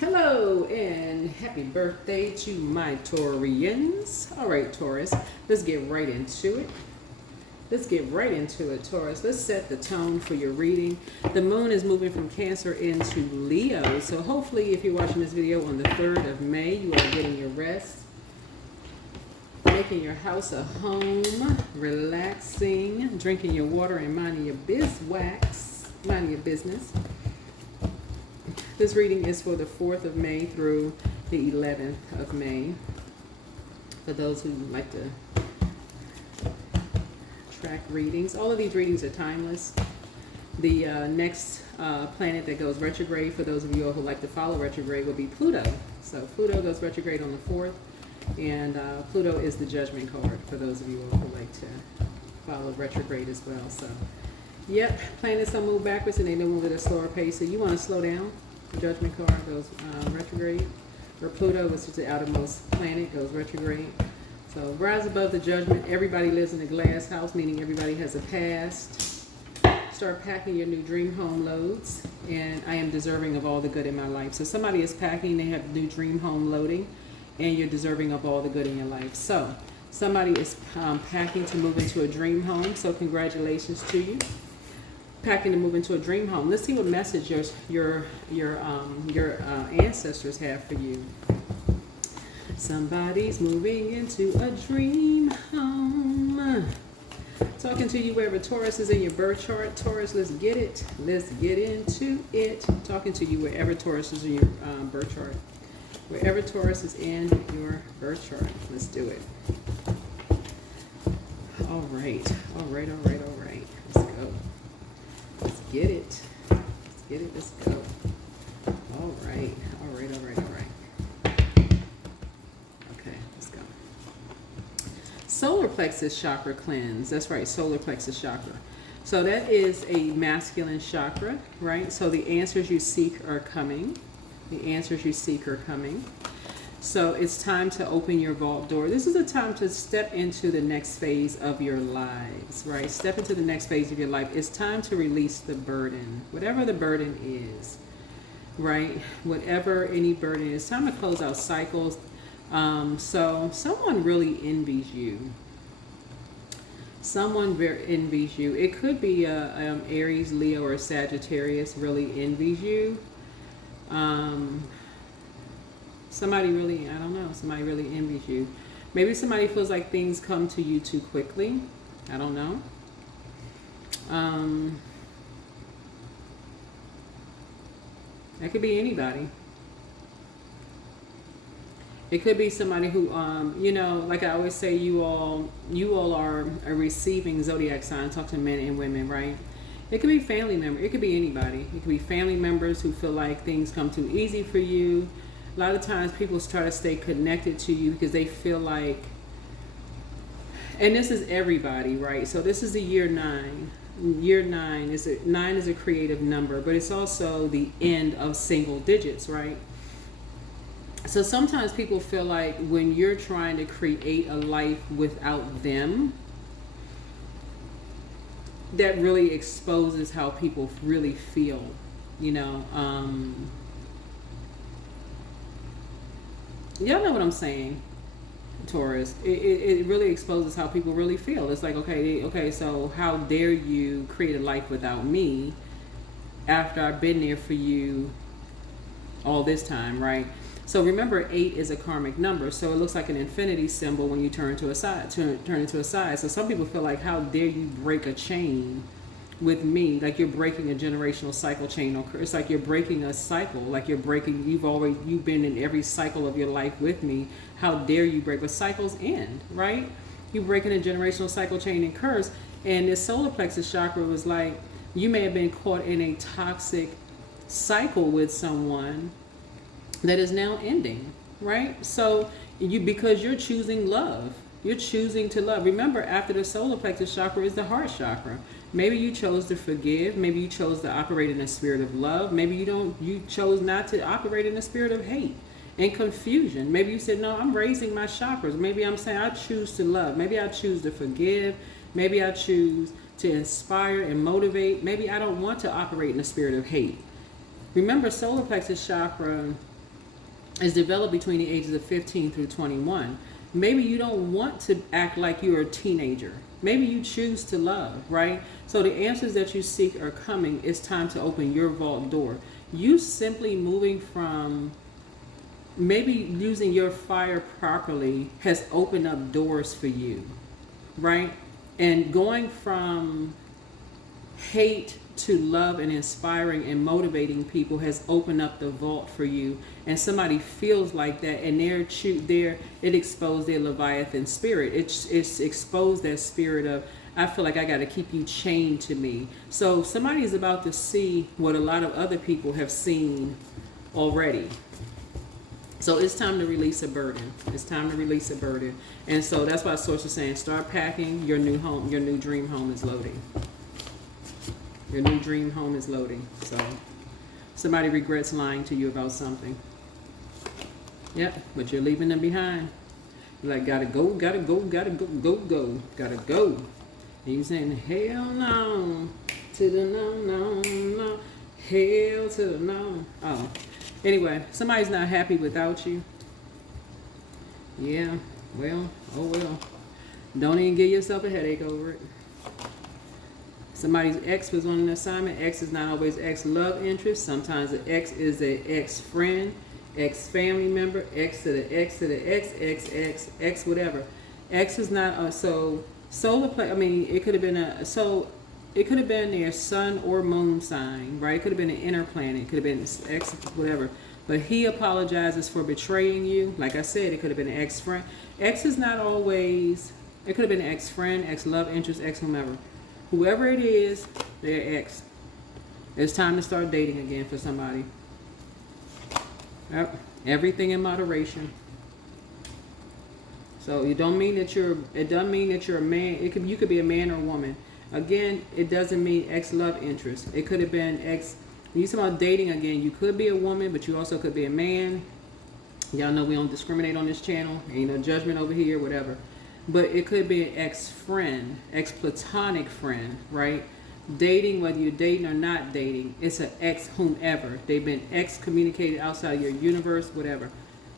Hello and happy birthday to my Taurians. All right, Taurus, let's get right into it. Taurus. Let's set the tone for your reading. The moon is moving from Cancer into Leo. So hopefully if you're watching this video on the 3rd of May, you are getting your rest, making your house a home, relaxing, drinking your water, and minding your business. This reading is for the 4th of May through the 11th of May. For those who like to track readings, all of these readings are timeless. The next planet that goes retrograde, for those of you who like to follow retrograde, will be Pluto. So Pluto goes retrograde on the 4th, and Pluto is the judgment card for those of you who like to follow retrograde as well. So, yep, planets don't move backwards and they don't move at a slower pace. So you want to slow down. The judgment card goes retrograde, or Pluto, which is the outermost planet, goes retrograde. So rise above the judgment. Everybody lives in a glass house, meaning everybody has a past. Start packing your new dream home loads, and I am deserving of all the good in my life. So somebody is packing, they have new dream home loading, and you're deserving of all the good in your life. So somebody is packing to move into a dream home, so congratulations to you. Packing to move into a dream home. Let's see what message your ancestors have for you. Somebody's moving into a dream home. Talking to you wherever Taurus is in your birth chart. Taurus, let's get it. Let's get into it. Talking to you wherever Taurus is in your birth chart. Wherever Taurus is in your birth chart. Let's do it. All right. Let's go. Let's get it. Let's go. All right. Okay, let's go. Solar plexus chakra cleanse. That's right, solar plexus chakra. So that is a masculine chakra, right? So the answers you seek are coming. So it's time to open your vault door. This is a time to step into the next phase of your lives, right? Step into the next phase of your life. It's time to release the burden, whatever the burden is, right? Whatever any burden is. It's time to close out cycles. So someone really envies you. Someone very envies you. It could be a Aries, Leo, or Sagittarius really envies you. Somebody really envies you. Maybe somebody feels like things come to you too quickly. I don't know. That could be anybody. It could be somebody who, like I always say, you all are a receiving zodiac sign. Talk to men and women, right? It could be family members. It could be anybody. It could be family members who feel like things come too easy for you. A lot of times people try to stay connected to you because they feel like, and this is everybody, right? So this is the year 9. Year 9 is a creative number, but it's also the end of single digits, right? So sometimes people feel like when you're trying to create a life without them, that really exposes how people really feel, Y'all know what I'm saying, Taurus. It really exposes how people really feel. It's like, okay, so how dare you create a life without me after I've been there for you all this time, right? So remember, 8 is a karmic number, so it looks like an infinity symbol when you turn into a side. So some people feel like, how dare you break a chain with me, like you're breaking a generational cycle chain. It's like you're breaking a cycle, like you've been in every cycle of your life with me. How dare you break? But cycles end, right? You're breaking a generational cycle chain and curse. And this solar plexus chakra was like, you may have been caught in a toxic cycle with someone that is now ending, right? So because you're choosing love. You're choosing to love. Remember, after the solar plexus chakra is the heart chakra. Maybe you chose to forgive. Maybe you chose to operate in a spirit of love. Maybe you chose not to operate in a spirit of hate and confusion. Maybe you said, no, I'm raising my chakras. Maybe I'm saying I choose to love. Maybe I choose to forgive. Maybe I choose to inspire and motivate. Maybe I don't want to operate in a spirit of hate. Remember, solar plexus chakra is developed between the ages of 15 through 21. Maybe you don't want to act like you're a teenager. Maybe you choose to love, right? So the answers that you seek are coming. It's time to open your vault door. You simply moving from maybe using your fire properly has opened up doors for you, right? And going from hate to love and inspiring and motivating people has opened up the vault for you, and somebody feels like that, and it exposed their Leviathan spirit. It's exposed that spirit of, I feel like I got to keep you chained to me. So somebody is about to see what a lot of other people have seen already. So it's time to release a burden. It's time to release a burden. And so that's why Source is saying, start packing. Your new home, your new dream home is loading. Your new dream home is loading. So somebody regrets lying to you about something. Yep, but you're leaving them behind. You're like, gotta go, gotta go, gotta go, gotta go. And you're saying, hell no, to the no, hell to the no. Oh, anyway, somebody's not happy without you. Yeah, well, oh well. Don't even give yourself a headache over it. Somebody's ex was on an assignment. Ex is not always ex love interest. Sometimes the ex is a ex friend, ex family member, ex to the ex to the ex, whatever. Ex is not so solar play. I mean, it could have been it could have been their sun or moon sign, right? It could have been an inner planet. It could have been ex, whatever. But he apologizes for betraying you. Like I said, it could have been an ex friend. Ex is not always. It could have been an ex friend, ex love interest, ex whomever. Whoever it is, they're ex. It's time to start dating again for somebody. Yep. Everything in moderation. So it doesn't mean that you're a man. You could be a man or a woman. Again, it doesn't mean ex love interest. It could have been ex. When you talk about dating again, you could be a woman, but you also could be a man. Y'all know we don't discriminate on this channel. Ain't no judgment over here, whatever. But it could be an ex-friend, ex-platonic friend, right? Dating, whether you're dating or not dating, it's an ex-whomever. They've been excommunicated outside your universe, whatever.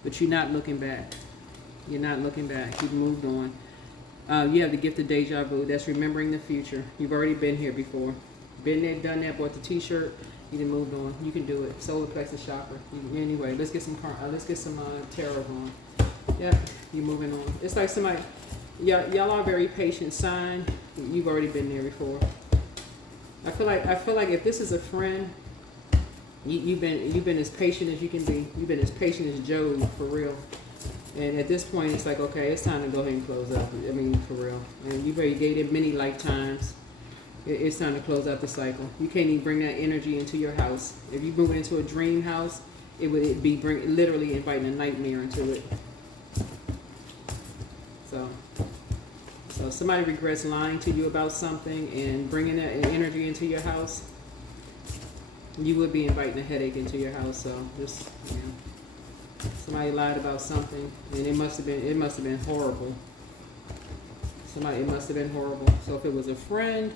But you're not looking back. You're not looking back. You've moved on. You have the gift of deja vu. That's remembering the future. You've already been here before. Been there, done that, bought the t-shirt. You done moved on. You can do it. Solar plexus chakra. Anyway, let's get some tarot going. Yep, you're moving on. It's like somebody... Y'all are a very patient sign. You've already been there before. I feel like if this is a friend, you've been as patient as you can be. You've been as patient as Job, for real. And at this point, it's like, okay, it's time to go ahead and close out. I mean, for real. And you've already gave it many lifetimes. It's time to close out the cycle. You can't even bring that energy into your house. If you move into a dream house, it would be literally inviting a nightmare into it. So somebody regrets lying to you about something and bringing that energy into your house. You would be inviting a headache into your house. So just, somebody lied about something, and it must have been horrible. It must have been horrible. So if it was a friend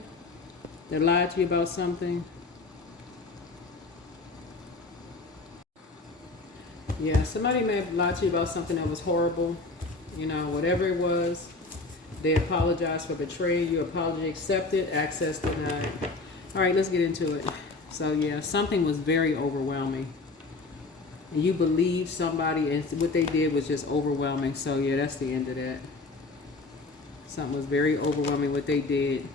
that lied to you about something, yeah, somebody may have lied to you about something that was horrible. Whatever it was. They apologize for betraying you. Apology accepted. Access denied. All right, let's get into it. So yeah, something was very overwhelming. And you believed somebody, and what they did was just overwhelming. So yeah, that's the end of that. Something was very overwhelming what they did.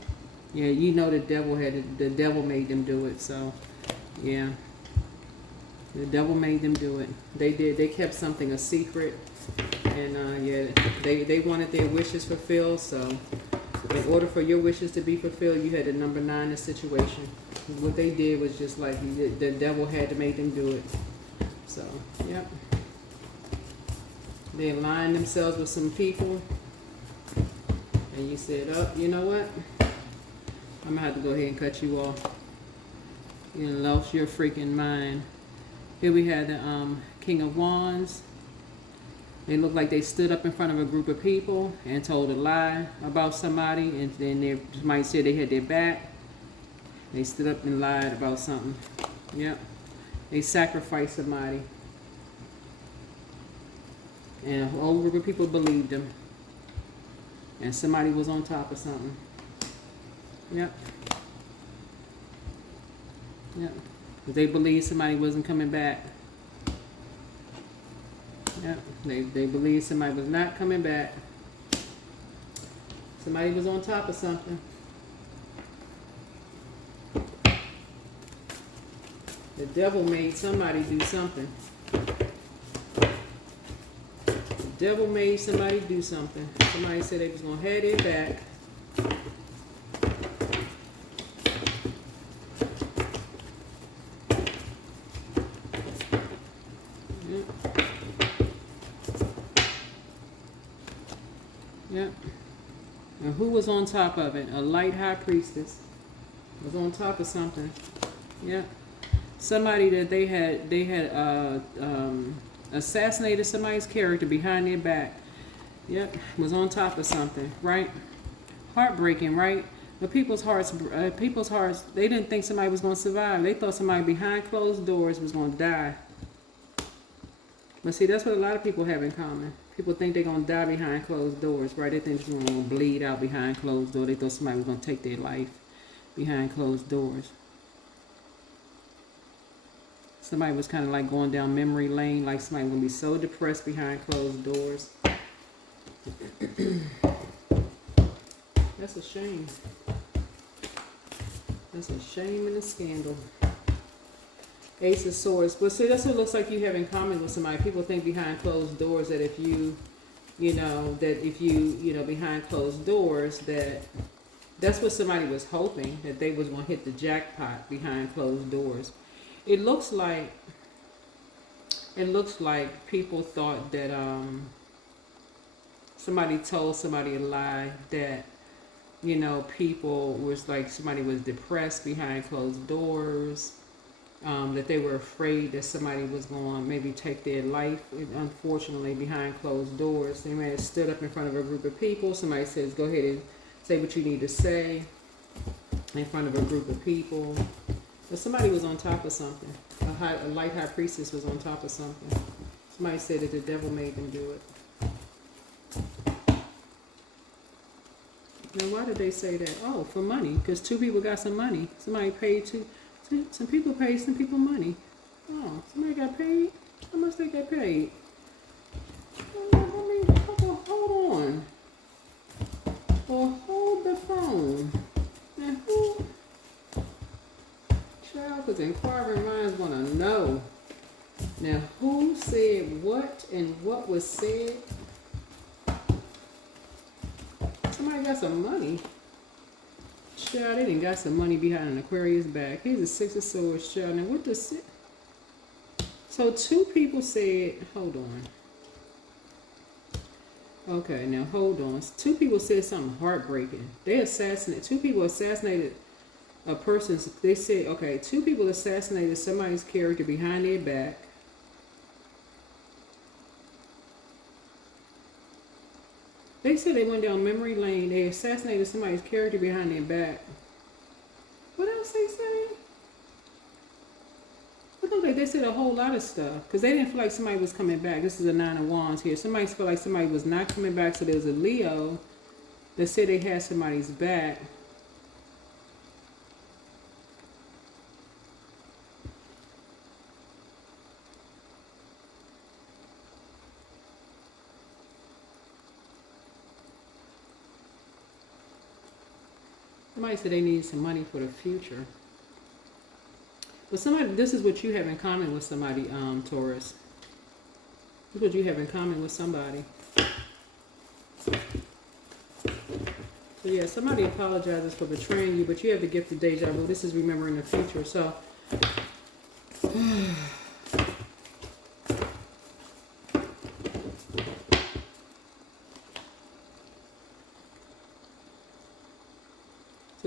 Yeah, the devil made them do it. So yeah, the devil made them do it. They kept something a secret. And they wanted their wishes fulfilled. So in order for your wishes to be fulfilled, you had to number 9 the situation. What they did was just like the devil had to make them do it. So, yep. They aligned themselves with some people. And you said, oh, you know what? I'm going to have to go ahead and cut you off. You lost your freaking mind. Here we had the King of Wands. They looked like they stood up in front of a group of people and told a lie about somebody, and then somebody said they had their back. They stood up and lied about something. Yep. They sacrificed somebody. And a whole group of people believed him. And somebody was on top of something. Yep. Yep. Because they believed somebody wasn't coming back. Yep. They believed somebody was not coming back. Somebody was on top of something. The devil made somebody do something. The devil made somebody do something. Somebody said they was going to have their back. Yep. Yep. And who was on top of it? A light high priestess was on top of something. Yep. Somebody that they had assassinated somebody's character behind their back. Yep, was on top of something, right? Heartbreaking, right? But people's hearts, they didn't think somebody was going to survive. They thought somebody behind closed doors was going to die. But see, that's what a lot of people have in common. People think they're going to die behind closed doors, right? They think they're going to bleed out behind closed doors. They thought somebody was going to take their life behind closed doors. Somebody was kind of like going down memory lane, like somebody would be so depressed behind closed doors. That's a shame. That's a shame and a scandal. Ace of Swords. But see, that's what it looks like you have in common with somebody. People think behind closed doors that if you behind closed doors, that's what somebody was hoping, that they was going to hit the jackpot behind closed doors. It looks like people thought that somebody told somebody a lie, that people was like somebody was depressed behind closed doors, that they were afraid that somebody was going to maybe take their life, unfortunately, behind closed doors. They may have stood up in front of a group of people. Somebody says, go ahead and say what you need to say in front of a group of people. But somebody was on top of something. A light high priestess was on top of something. Somebody said that the devil made them do it. Now, why did they say that? Oh, for money. Because two people got some money. Somebody paid some people paid some people money. Oh, somebody got paid? How much they got paid? Hold on. Or hold the phone. Now, who? Child, because inquiring minds want to know. Now, who said what and what was said? Somebody got some money. Child, they done got some money behind an Aquarius back. Here's a Six of Swords, child. Now, what does it? So, two people said, hold on. Okay, now, hold on. Two people said something heartbreaking. Two people assassinated a person's, they said, okay, two people assassinated somebody's character behind their back. They said they went down memory lane. They assassinated somebody's character behind their back. What else they say? It looked like they said a whole lot of stuff. Because they didn't feel like somebody was coming back. This is a Nine of Wands here. Somebody felt like somebody was not coming back. So there's a Leo that said they had somebody's back. Somebody said they need some money for the future. But this is what you have in common with somebody, Taurus. This is what you have in common with somebody. So yeah, somebody apologizes for betraying you, but you have the gift of deja vu. This is remembering the future. So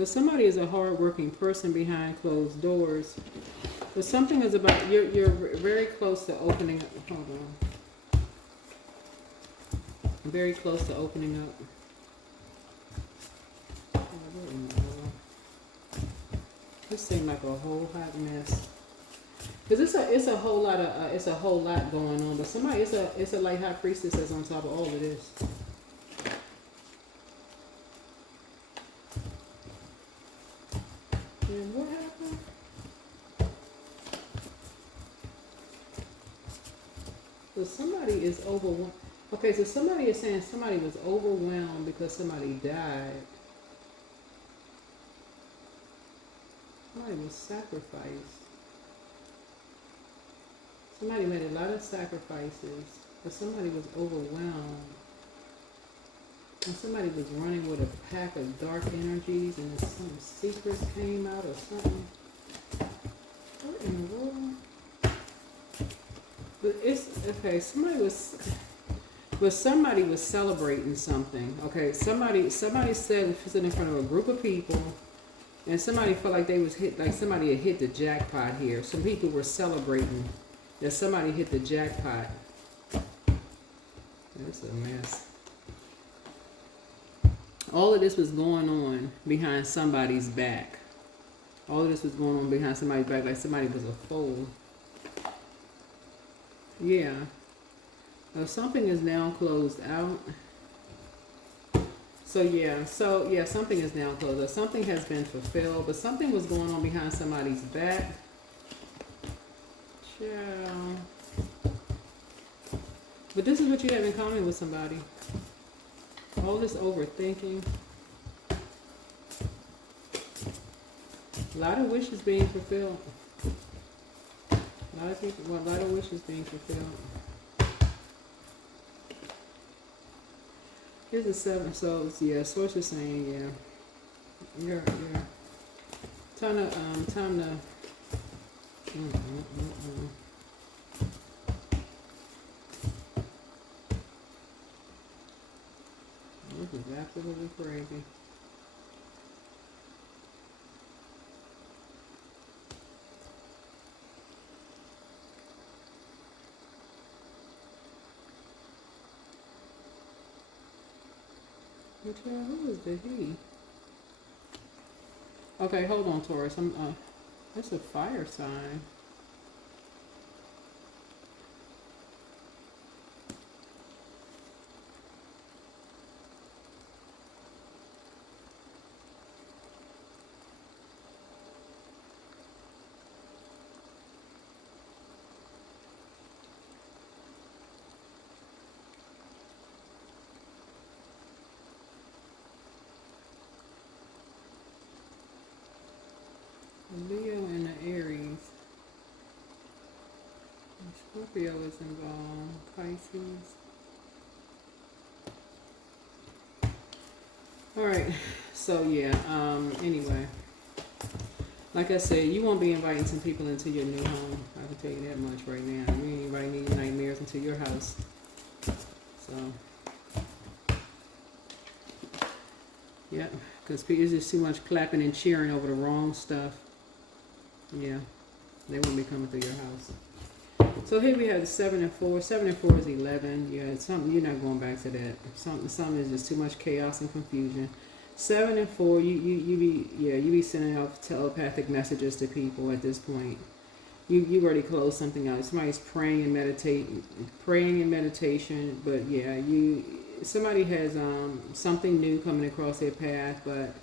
somebody is a hard-working person behind closed doors. But something is about, you're very close to opening up. Hold on. Very close to opening up. This seemed like a whole hot mess. Because it's a whole lot of it's a whole lot going on. But somebody it's a like high priestess that's on top of all of this. And what happened? So somebody is overwhelmed. Okay, so somebody is saying somebody was overwhelmed because somebody died. Somebody was sacrificed. Somebody made a lot of sacrifices, but somebody was overwhelmed. And somebody was running with a pack of dark energies and some secrets came out or something. What in the world? But it's, okay, somebody was celebrating something. Okay, somebody said sitting in front of a group of people and somebody felt like they was hit, like somebody had hit the jackpot here. Some people were celebrating that somebody hit the jackpot. That's a mess. All of this was going on behind somebody's back. All of this was going on behind somebody's back, like somebody was a fool. Yeah. Something is now closed out. So yeah, something is now closed out. Something has been fulfilled, but something was going on behind somebody's back. Child. But this is what you have in common with somebody. All this overthinking. A lot of wishes being fulfilled. A lot of wishes being fulfilled. Here's the 7. So yeah, source is saying yeah. Yeah. Time to This is absolutely crazy. Who is the he? Okay, hold on, Taurus. That's a fire sign. Leo and the Aries. Scorpio is involved. Pisces. Alright, so yeah, anyway. Like I said, you won't be inviting some people into your new home. I can tell you that much right now. You ain't inviting any nightmares into your house. So, yep, because there's just too much clapping and cheering over the wrong stuff. Yeah, they won't be coming through your house. So here we have the 7 and 4. 7 and 4 is 11. Yeah, it's something, you're not going back to that. Something is just too much chaos and confusion. 7 and 4, you be sending out telepathic messages to people at this point. You already closed something out. Somebody's praying and meditation, but yeah, somebody has something new coming across their path, but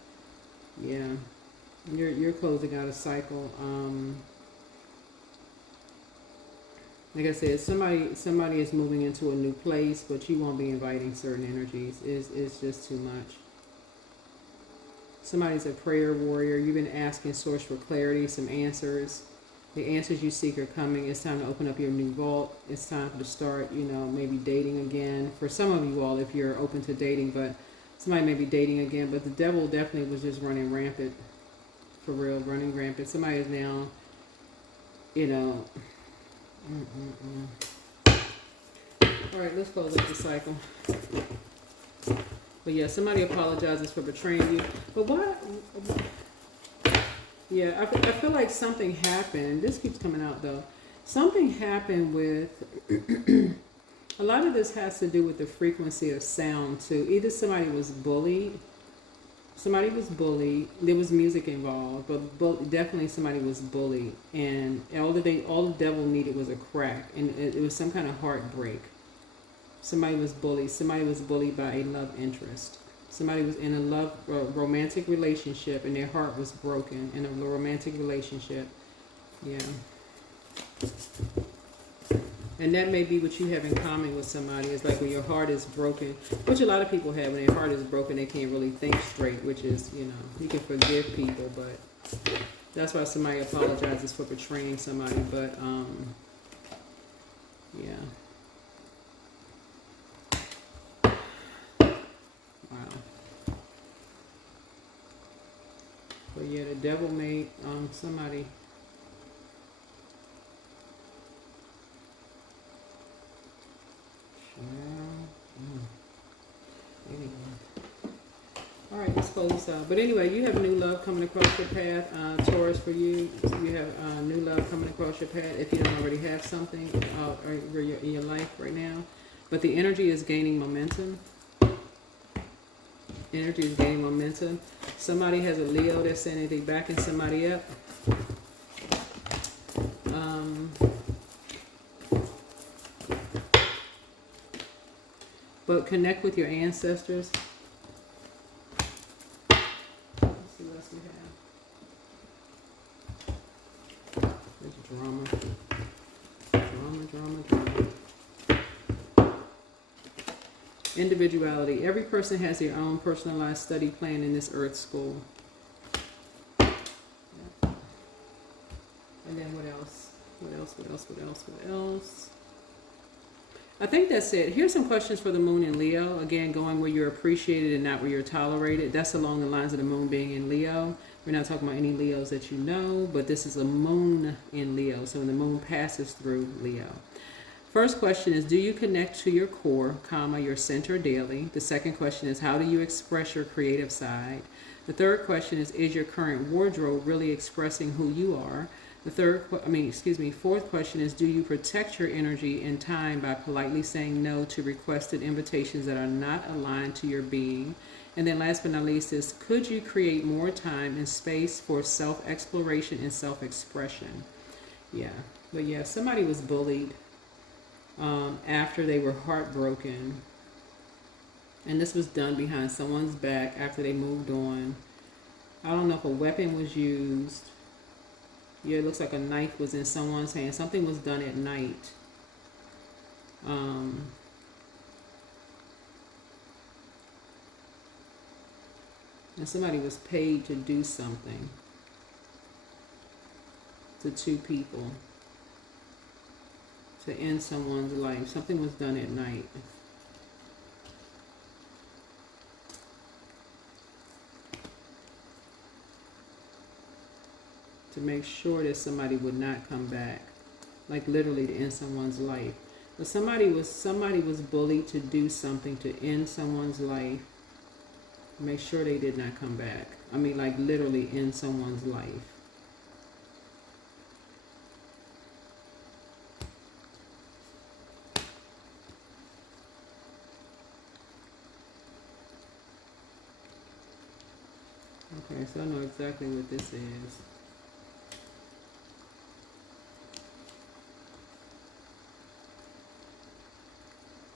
yeah, you're closing out a cycle. Like I said, somebody is moving into a new place, but you won't be inviting certain energies. It's just too much. Somebody's a prayer warrior. You've been asking Source for clarity, some answers. The answers you seek are coming. It's time to open up your new vault. It's time to start, maybe dating again. For some of you all, if you're open to dating, but somebody may be dating again. But the devil definitely was just running rampant. For real, running rampant. Somebody is now, All right, let's close up the cycle. But yeah, somebody apologizes for betraying you. But why? Yeah, I feel like something happened. This keeps coming out though. Something happened with. A lot of this has to do with the frequency of sound too. Either somebody was bullied. Somebody was bullied. There was music involved, but definitely somebody was bullied, and all the devil needed was a crack, and it was some kind of heartbreak. Somebody was bullied. Somebody was bullied by a love interest. Somebody was in a romantic relationship, and their heart was broken in a romantic relationship. Yeah. And that may be what you have in common with somebody. It's like when your heart is broken, which a lot of people have. When their heart is broken, they can't really think straight, which is, you can forgive people, but that's why somebody apologizes for betraying somebody. But, yeah. Wow. But yeah, the devil made somebody. Anyway. All right, let's close this out. But anyway, you have new love coming across your path, Taurus. For you, you have new love coming across your path. If you don't already have something in your life right now, but the energy is gaining momentum. Energy is gaining momentum. Somebody has a Leo that's saying anything backing somebody up. But connect with your ancestors. Let's see what else we have. There's drama. Drama. Individuality. Every person has their own personalized study plan in this earth school. Yeah. And then what else? What else? I think that's it. Here's some questions for the moon in Leo. Again, going where you're appreciated and not where you're tolerated. That's along the lines of the moon being in Leo. We're not talking about any Leos that you know, but this is a moon in Leo. So when the moon passes through Leo. First question is, do you connect to your core, your center daily? The second question is, how do you express your creative side? The third question is your current wardrobe really expressing who you are? The fourth question is, do you protect your energy and time by politely saying no to requested invitations that are not aligned to your being? And then last but not least is, could you create more time and space for self-exploration and self-expression? Yeah. But yeah, somebody was bullied after they were heartbroken. And this was done behind someone's back after they moved on. I don't know if a weapon was used. Yeah, it looks like a knife was in someone's hand. Something was done at night. And somebody was paid to do something to two people to end someone's life. Something was done at night. To make sure that somebody would not come back, like literally to end someone's life. But somebody was bullied to do something to end someone's life. Make sure they did not come back. I mean, like literally end someone's life. Okay, so I know exactly what this is.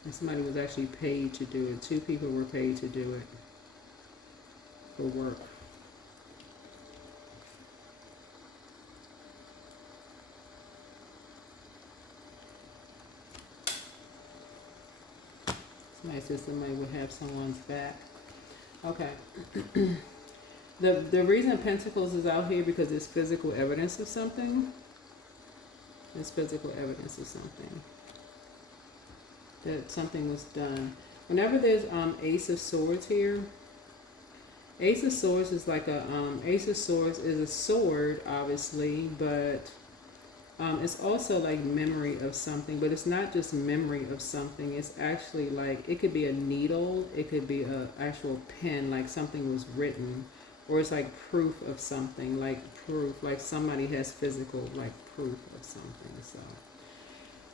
And somebody was actually paid to do it. Two people were paid to do it for work. Somebody said somebody would have someone's back. Okay. The reason Pentacles is out here because it's physical evidence of something. It's physical evidence of something. That something was done. Whenever there's Ace of Swords here, Ace of Swords is like Ace of Swords is a sword, obviously, but it's also like memory of something. But it's not just memory of something. It's actually like, it could be a needle, it could be a actual pen, like something was written, or it's like proof of something, like somebody has physical like proof of something. So.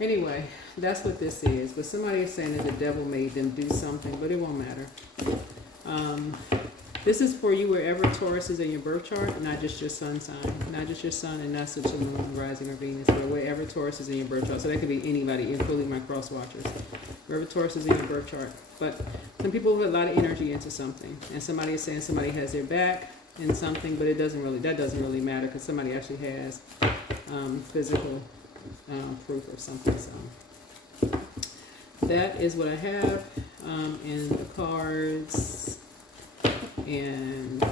Anyway, that's what this is. But somebody is saying that the devil made them do something, but it won't matter. This is for you wherever Taurus is in your birth chart, not just your sun sign, not just your sun and not such a moon, rising, or Venus, but wherever Taurus is in your birth chart. So that could be anybody, including my cross watchers. Wherever Taurus is in your birth chart. But some people put a lot of energy into something, and somebody is saying somebody has their back in something, but that doesn't really matter because somebody actually has physical proof of something. So that is what I have in the cards. And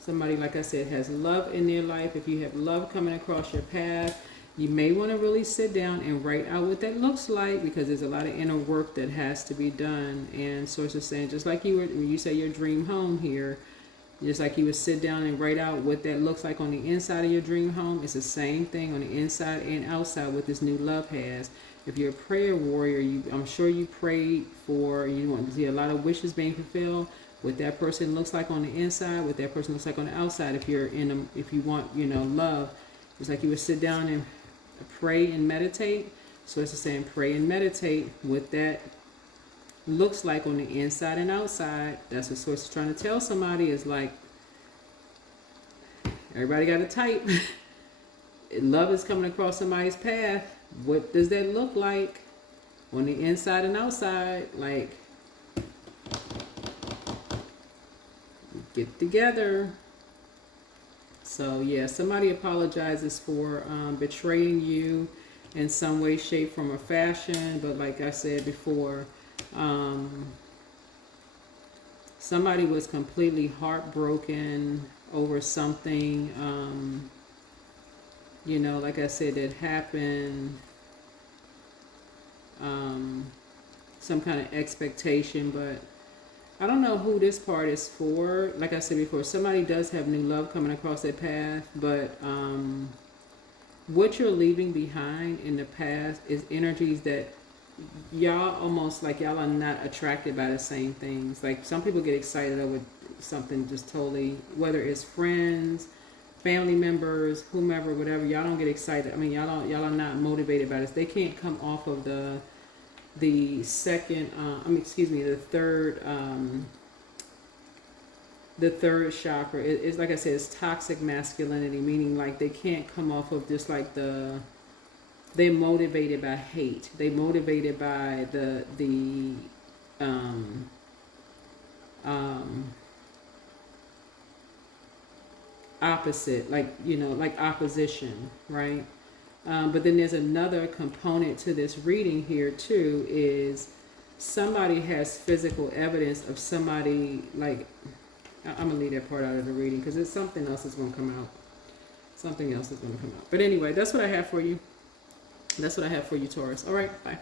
somebody, like I said, has love in their life. If you have love coming across your path, you may want to really sit down and write out what that looks like, because there's a lot of inner work that has to be done. And source is saying, just like when you say your dream home here, just like you would sit down and write out what that looks like on the inside of your dream home, it's the same thing on the inside and outside what this new love has. If you're a prayer warrior, I'm sure you prayed for, you want to see a lot of wishes being fulfilled. What that person looks like on the inside, what that person looks like on the outside. If you want, love, it's like you would sit down and pray and meditate. So it's the same, pray and meditate what that looks like on the inside and outside. That's what source is trying to tell somebody. Is like, everybody got to type. Love is coming across somebody's path. What does that look like on the inside and outside? Like, get together. So yeah, somebody apologizes for betraying you in some way, shape, form, or fashion. But like I said before, somebody was completely heartbroken over something, like I said, that happened, some kind of expectation, but I don't know who this part is for. Like I said before, somebody does have new love coming across their path, but what you're leaving behind in the past is energies that y'all almost like y'all are not attracted by the same things. Like some people get excited over something just totally, whether it's friends, family members, whomever, whatever. Y'all don't get excited. I mean, y'all are not motivated by this. They can't come off of the second, the third chakra. It's like I said, it's toxic masculinity, meaning like they can't come off of just like they're motivated by hate. They're motivated by the opposite, like opposition, right? But then there's another component to this reading here too, is somebody has physical evidence of somebody, like, I'm gonna leave that part out of the reading because it's something else is gonna come out. Something else is gonna come out. But anyway, that's what I have for you. That's what I have for you, Taurus. All right, bye.